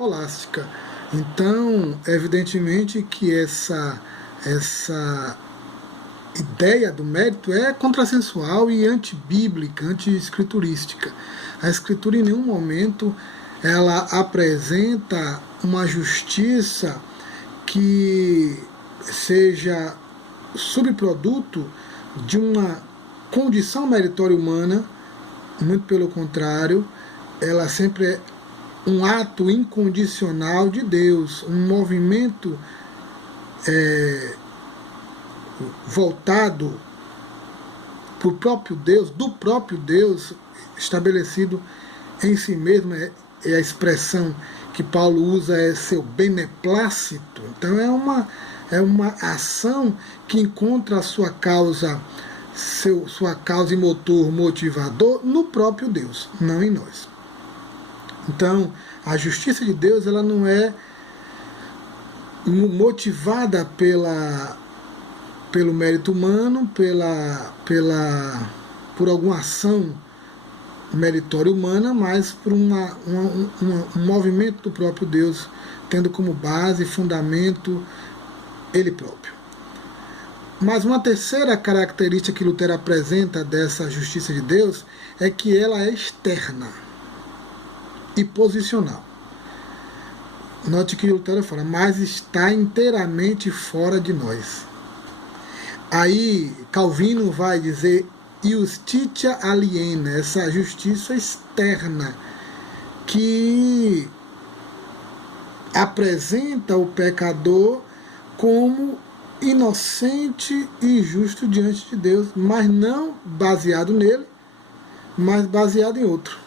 escolástica. Então, evidentemente que essa ideia do mérito é contrassensual e antibíblica, anti-escriturística. A Escritura em nenhum momento ela apresenta uma justiça que seja subproduto de uma condição meritória humana, muito pelo contrário, ela sempre é um ato incondicional de Deus, um movimento voltado para o próprio Deus, do próprio Deus, estabelecido em si mesmo. É a expressão que Paulo usa, é seu beneplácito. Então é uma ação que encontra a sua causa e motor motivador no próprio Deus, não em nós. Então, a justiça de Deus ela não é motivada pelo mérito humano, por alguma ação meritória humana, mas por um movimento do próprio Deus, tendo como base e fundamento Ele próprio. Mas uma terceira característica que Lutero apresenta dessa justiça de Deus é que ela é externa e posicional. Note que Lutero fala, mas está inteiramente fora de nós. Aí Calvino vai dizer Iustitia aliena, essa justiça externa que apresenta o pecador como inocente e justo diante de Deus, mas não baseado nele, mas baseado em outro.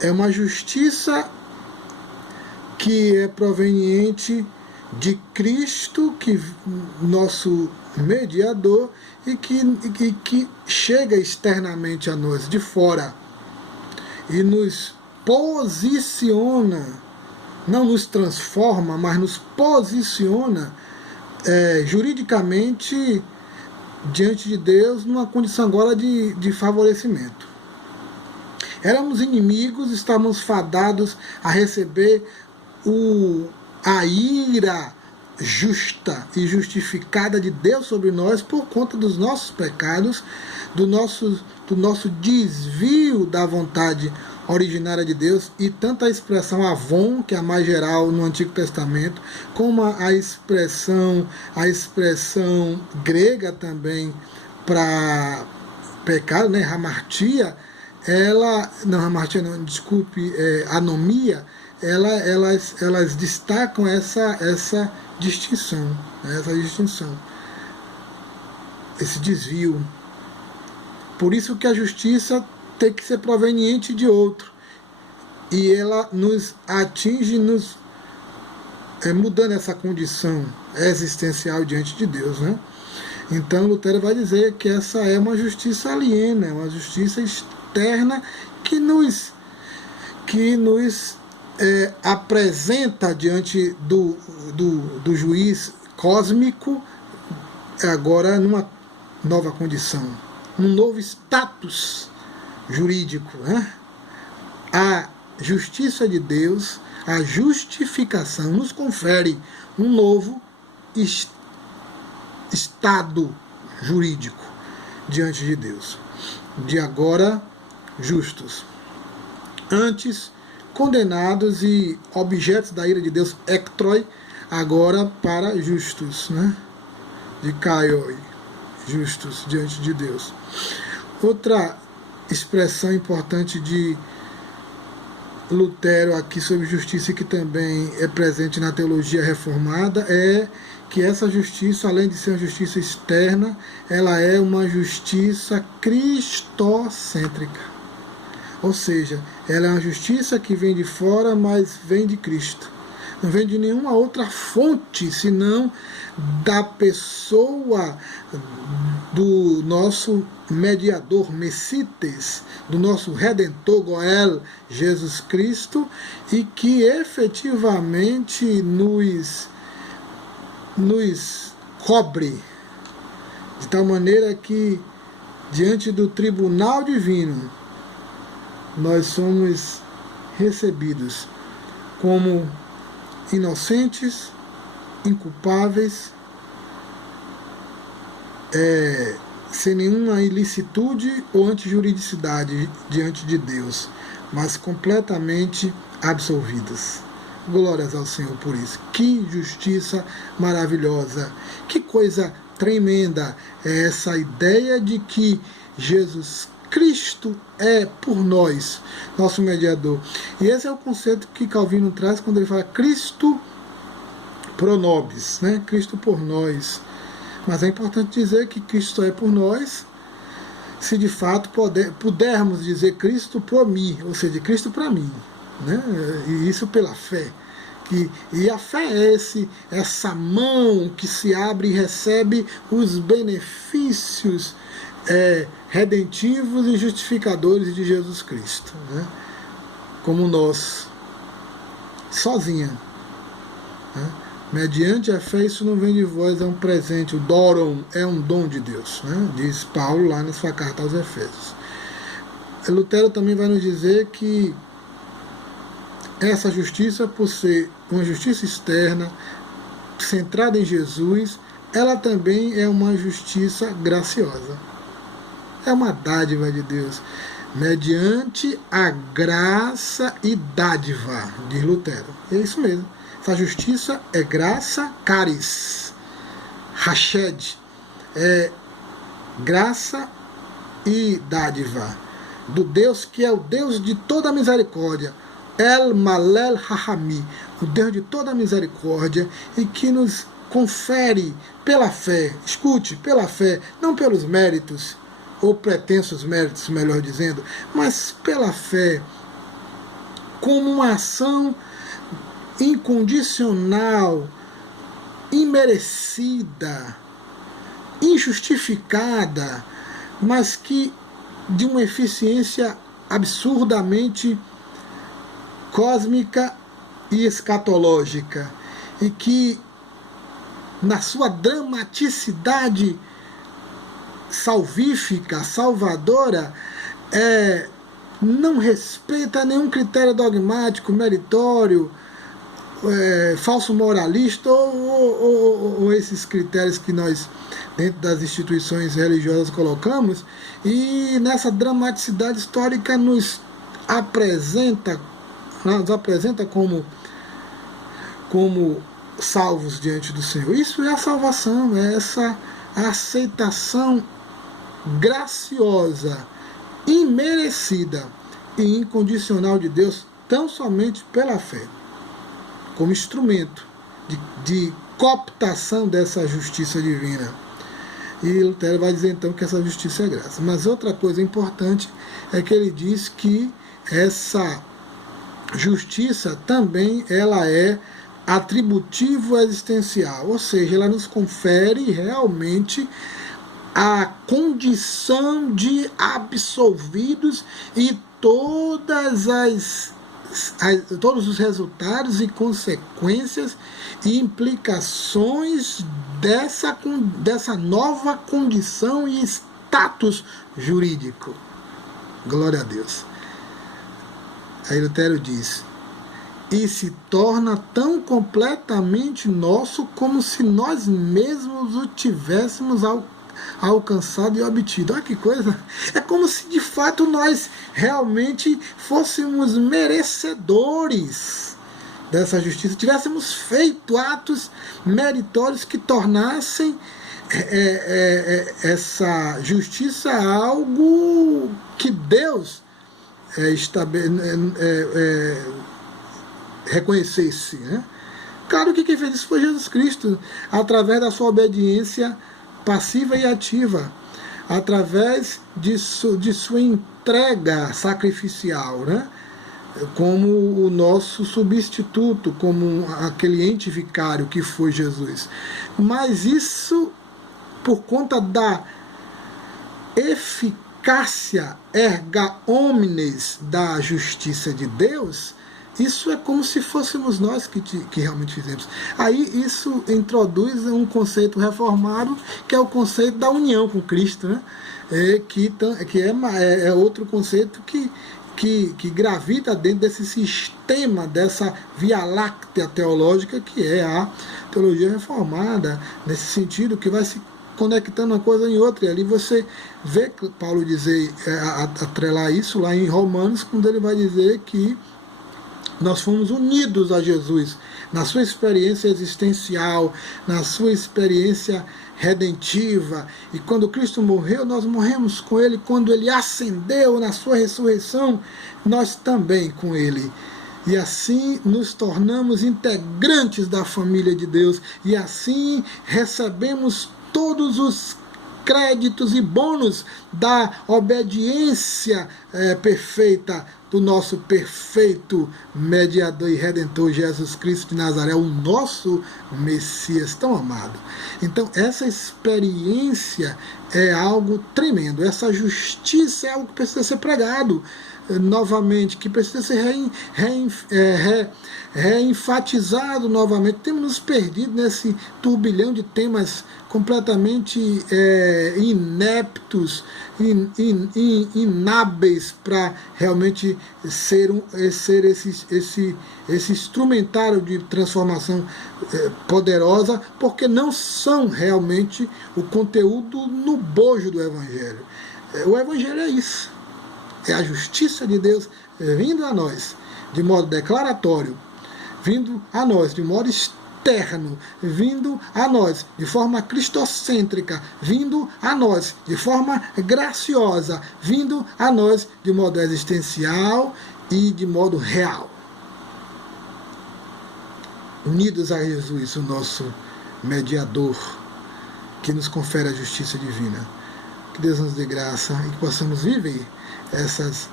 É uma justiça que é proveniente de Cristo, que nosso mediador, e que chega externamente a nós, de fora, e nos posiciona, não nos transforma, mas nos posiciona juridicamente diante de Deus, numa condição agora de favorecimento. Éramos inimigos, estávamos fadados a receber a ira justa e justificada de Deus sobre nós por conta dos nossos pecados, do nosso desvio da vontade originária de Deus, e tanto a expressão avon, que é a mais geral no Antigo Testamento, como a expressão grega também para pecado, né, hamartia, anomia, elas destacam essa distinção, esse desvio. Por isso que a justiça tem que ser proveniente de outro, e ela nos atinge, mudando essa condição existencial diante de Deus, né? Então Lutero vai dizer que essa é uma justiça aliena, é uma justiça externa que nos apresenta diante do juiz cósmico, agora numa nova condição, num novo status jurídico, né? A justiça de Deus, a justificação, nos confere um novo estado jurídico diante de Deus. De agora, justos. Antes, condenados e objetos da ira de Deus, ectroi, agora para justos, né? De kaioi, justos diante de Deus. Outra expressão importante de Lutero aqui sobre justiça, que também é presente na teologia reformada, é que essa justiça, além de ser uma justiça externa, ela é uma justiça cristocêntrica. Ou seja, ela é uma justiça que vem de fora, mas vem de Cristo. Não vem de nenhuma outra fonte, senão da pessoa do nosso mediador Messites, do nosso Redentor Goel, Jesus Cristo, e que efetivamente nos cobre, de tal maneira que diante do tribunal divino nós somos recebidos como inocentes, inculpáveis, sem nenhuma ilicitude ou antijuridicidade diante de Deus, mas completamente absolvidas. Glórias ao Senhor por isso. Que justiça maravilhosa, que coisa tremenda é essa ideia de que Jesus Cristo é por nós, nosso mediador. E esse é o conceito que Calvino traz quando ele fala Cristo pro nobis, né? Cristo por nós. Mas é importante dizer que Cristo é por nós, se de fato pudermos dizer Cristo pro mim, ou seja, Cristo para mim, né? E isso pela fé. E a fé é essa mão que se abre e recebe os benefícios redentivos e justificadores de Jesus Cristo, né? Como nós, sozinha, né? Mediante a fé, isso não vem de vós, é um presente, o doron é um dom de Deus, né? Diz Paulo lá na sua carta aos Efésios. Lutero também vai nos dizer que essa justiça, por ser uma justiça externa, centrada em Jesus, ela também é uma justiça graciosa. É uma dádiva de Deus, mediante a graça e dádiva, diz Lutero. É isso mesmo. Essa justiça é graça, caris, hashed, é graça e dádiva, do Deus que é o Deus de toda a misericórdia, El Malel Hahami, o Deus de toda a misericórdia, e que nos confere pela fé, escute, pela fé, não pelos méritos, ou pretensos méritos, melhor dizendo, mas pela fé, como uma ação incondicional, imerecida, injustificada, mas que de uma eficiência absurdamente cósmica e escatológica, e que na sua dramaticidade salvífica, salvadora, não respeita nenhum critério dogmático, meritório, falso moralista ou esses critérios que nós dentro das instituições religiosas colocamos, e nessa dramaticidade histórica nos apresenta como salvos diante do Senhor. Isso é a salvação, é essa aceitação graciosa, imerecida e incondicional de Deus, tão somente pela fé, como instrumento de cooptação dessa justiça divina. E Lutero vai dizer então que essa justiça é graça. Mas outra coisa importante é que ele diz que essa justiça também ela é atributivo existencial, ou seja, ela nos confere realmente a condição de absolvidos e todos os resultados e consequências e implicações dessa nova condição e status jurídico. Glória a Deus. Aí Lutero diz: e se torna tão completamente nosso como se nós mesmos o tivéssemos alcançado e obtido. Olha que coisa! É como se de fato nós realmente fôssemos merecedores dessa justiça, tivéssemos feito atos meritórios que tornassem essa justiça algo que Deus reconhecesse, né? Claro que quem fez isso foi Jesus Cristo, através da sua obediência passiva e ativa, através de sua entrega sacrificial, né? Como o nosso substituto, como aquele ente vicário que foi Jesus. Mas isso, por conta da eficácia erga omnes da justiça de Deus, isso é como se fôssemos nós que realmente fizemos. Aí isso introduz um conceito reformado, que é o conceito da união com Cristo, né? Que é outro conceito que que gravita dentro desse sistema, dessa via láctea teológica que é a teologia reformada, nesse sentido que vai se conectando uma coisa em outra. E ali você vê Paulo dizer, atrelar isso lá em Romanos, quando ele vai dizer que nós fomos unidos a Jesus na sua experiência existencial, na sua experiência redentiva. E quando Cristo morreu, nós morremos com Ele. Quando Ele ascendeu na sua ressurreição, nós também com Ele. E assim nos tornamos integrantes da família de Deus. E assim recebemos todos os créditos e bônus da obediência perfeita do nosso perfeito mediador e redentor Jesus Cristo de Nazaré, o nosso Messias tão amado. Então essa experiência é algo tremendo, essa justiça é algo que precisa ser pregado novamente, que precisa ser reenfatizado novamente. Temos nos perdido nesse turbilhão de temas completamente ineptos, inábeis para realmente ser esse instrumentário de transformação poderosa, porque não são realmente o conteúdo no bojo do Evangelho. O Evangelho é isso. É a justiça de Deus vindo a nós de modo declaratório, vindo a nós de modo externo, vindo a nós de forma cristocêntrica, vindo a nós de forma graciosa, vindo a nós de modo existencial e de modo real. Unidos a Jesus, o nosso mediador, que nos confere a justiça divina. Que Deus nos dê graça e que possamos viver essas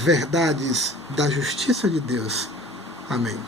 verdades da justiça de Deus. Amém.